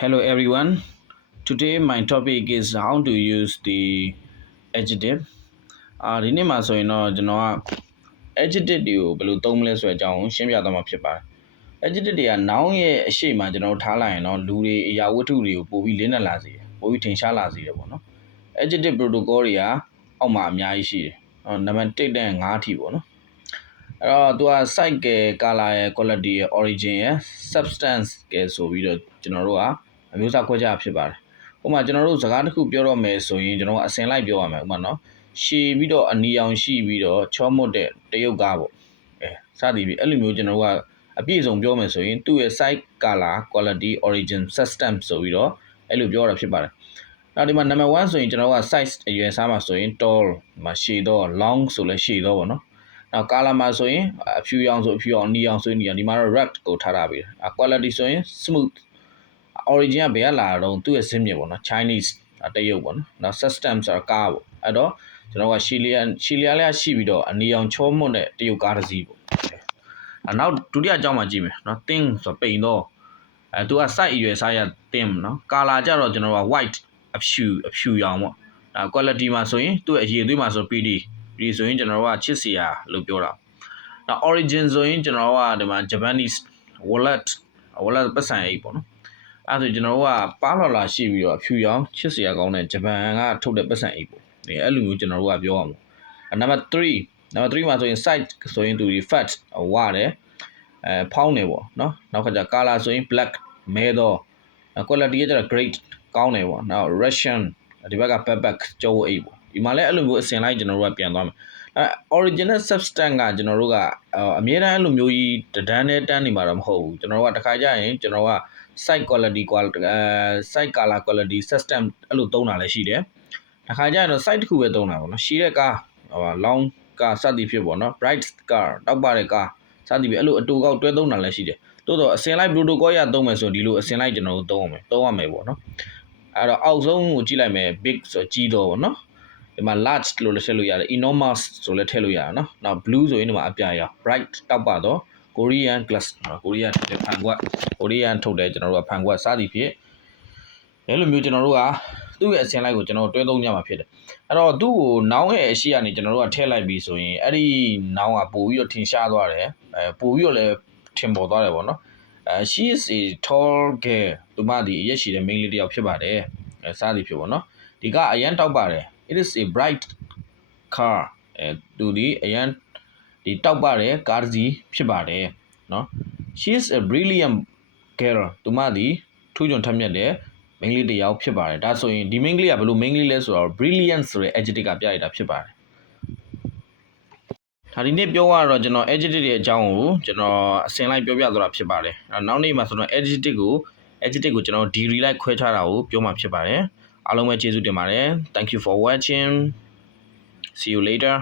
Hello everyone. Today my topic is how to use the adjective. ဒီနေ့မှာဆိုရင်တော့ကျွန်တော်က adjective တွေကိုဘယ်လိုသုံးမလဲဆိုတဲ့အကြောင်းကိုရှင်းပြသွားမှာဖြစ်ပါတယ်။ adjective တွေက noun ရဲ့အရှိမကျွန်တော်တို့ထားလိုက်ရင်တော့လူတွေအရာဝတ္ထုတွေကိုပို့ပြီးလင်းသက်လာစေတယ်။ပို့ပြီးထင်ရှားလာစေတယ်ပေါ့နော်။ adjective protocol တွေကအောက်မှာအများကြီးရှိတယ်။နံပါတ်1နဲ့5အထိပေါ့နော်။အဲ့တော့သူက site က color ရယ် quality ရယ် origin ရယ် substance ကဆိုပြီးတော့ကျွန်တော်တို့ကအမျိုးအစားခွဲခြားဖြစ်ပါတယ်။ဥပမာကျွန်တော်တို့စကားတစ်ခုပြောတော့မယ်ဆိုရင်ကျွန်တော်ကအစင်လိုက်ပြောရမယ်ဥပမာနော်ရှည်ပြီးတော့အနီအောင်ရှိပြီးတော့ချောမွတ်တဲ့တရုတ်ကားပေါ့စသည်ဖြင့်အဲ့လိုမျိုးကျွန်တော်တို့ကအပြည့်စုံပြောမယ်ဆိုရင်သူ့ရဲ့ site color quality origin system ဆိုပြီးတော့အဲ့လိုပြောရတာဖြစ်ပါတယ်။နောက်ဒီမှာ number 1ဆိုရင်ကျွန်တော်တို့က size အရွယ်စားမှာဆိုရင် tall မှာရှည်တော့ long ဆိုလဲရှည်တော့ပေါ့နော်။နောက် color မှာဆိုရင်အဖြူရောင်ဆိုအဖြူရောင်အနီအောင်ဆိုရင်ဒီမှာတော့ red ကိုထားထားပြီ။ quality ဆိုရင် smooth origin ကဘယ်ကလာတော့သူ့ရဲ့ဇင်းမြစ်ပေါ့နော် Chinese တရုတ်ပေါ့နော်နောက် system ဆိုတာကားပေါ့အဲ့တော့ကျွန်တော်ကရှီလီယာလေးရှိပြီးတော့အနီအောင်ချောမွတ်တဲ့တရုတ်ကားတစ်စီးပေါ့နောက်ဒုတိယအကြောင်းမှာကြည့်မယ်နော် thin ဆိုပိန်တော့သူက site အရွယ်စားရ thin နော် color ကြတော့ကျွန်တော်က white အဖြူရောင်ပေါ့quality မှာဆိုရင်သူ့ရဲ့အရည်အသွေးမှာဆို PD ဆိုရင်ကျွန်တော်ကချစ်စရာလို့ပြောတာနောက် origin ဆိုရင်ကျွန်တော်ကဒီမှာ Japanese wallet ပတ်စံအိတ်ပေါ့နော်အဲ့ဒါကျွန်တော်တို့ကပါးလာရှိပြီးတော့အဖြူရောင်ချစ်စရာကောင်းတဲ့ဂျပန်ကထုတ်တဲ့ပတ်စံအိတ်ပေါ့အဲ့လိုမျိုးကျွန်တော်တို့ကပြောရမှာနံပါတ်3မှာဆိုရင် site ဆိုရင်သူဒီ fat ဝရတယ်ဖောင်းတယ်ပေါ့နော်နောက်ခါကျ color ဆိုရင် black မဲတော့ quality ကကျတော့ great ကောင်းတယ်ပေါ့နောက် Russian ဒီဘက်က backpack ကျောဝအိတ်ပေါ့ဒီမှာလည်းအဲ့လိုမျိုးအစင်လိုက်ကျွန်တော်တို့ကပြန်သွားမယ်original substance ကကျွန်တော်တို့ကအမြဲတမ်းအဲ့လိုမျိုးကြီးတန်းနဲ့တန်းနေမှာတော့မဟုတ်ဘူးကျွန်တော်တို့ကတစ်ခါကြရင်ကျွန်တော်က site quality site color quality system အဲ့လိုသုံးတာလည်းရှိတယ်တစ်ခါကျရင်တော့ site တစ်ခုပဲသုံးတာပေါ့နော်ရှည်တဲ့ကားlong ကားစသည်ဖြစ်ပေါ့နော် bright car တောက်ပတဲ့ကားစသည်ဖြစ်အဲ့လိုအတူကောက်တွဲသုံးတာလည်းရှိတယ်တိုးတော့အစင်လိုက် protocol ရသုံးမယ်ဆိုဒီလိုအစင်လိုက်ကျွန်တော်တို့သုံးရမယ်ပေါ့နော်အဲ့တော့အောက်ဆုံးကိုကြည့်လိုက်မယ် big ဆိုကြီးတော့ပေါ့နော်ဒီမှာ large လို့လည်းထည့်လို့ရတယ် enormous ဆိုလည်းထည့်လို့ရတယ်နော်နောက် blue ဆိုရင်ဒီမှာအပြာရောင် bright တောက်ပတော့Korean glass ကိုရီးယားထုတ်တဲ့ဖန်ကွက်ကိုရီးယားထုတ်တဲ့ကျွန်တော်တို့ကဖန်ကွက်စသည်ဖြင့်အဲ့လိုမျိုးကျွန်တော်တို့ကသူ့ရဲ့အစင်လိုက်ကိုကျွန်တော်တွဲသုံးကြမှာဖြစ်တယ်အဲ့တော့သူ့ကို noun ရဲ့အရှိကနေကျွန်တော်တို့ကထည့်လိုက်ပြီးဆိုရင်အဲ့ဒီ noun ကပို့ပြီးတော့ထင်ရှားသွားတယ်ပို့ပြီးတော့လည်းထင်ပေါ်သွားတယ်ပေါ့နော်she is a tall girl သူမဒီအရက်ရှိတဲ့ main လေးတစ်ယောက်ဖြစ်ပါတယ်စသည်ဖြစ်ပေါ့နော်ဒီကအရန်တောက်ပါတယ် it is a bright car သူဒီအရန်ဒီတောက်ပါတယ်ကားတစ်စီးဖြစ်ပါတယ်နော် she is a brilliant girl သူမဒီထူးချွန်ထက်မြက်တဲ့မိန်းကလေးတစ်ယောက်ဖြစ်ပါတယ်ဒါဆိုရင်ဒီမိန်းကလေးကဘယ်လိုမိန်းကလေးလဲဆိုတော့ brilliant ဆိုတဲ့ adjective ကပြရတာဖြစ်ပါတယ်ဒါဒီနေ့ပြောရတော့ကျွန်တော် adjective ရဲ့အကြောင်းကိုကျွန်တော်အစင်လိုက်ပြောပြသွားတာဖြစ်ပါတယ်နောက်နေ့မှာဆိုတော့ adjective ကိုကျွန်တော် degree လိုက်ခွဲထားတာကိုပြောမှာဖြစ်ပါတယ်အားလုံးပဲကျေးဇူးတင်ပါတယ် thank you for watching see you later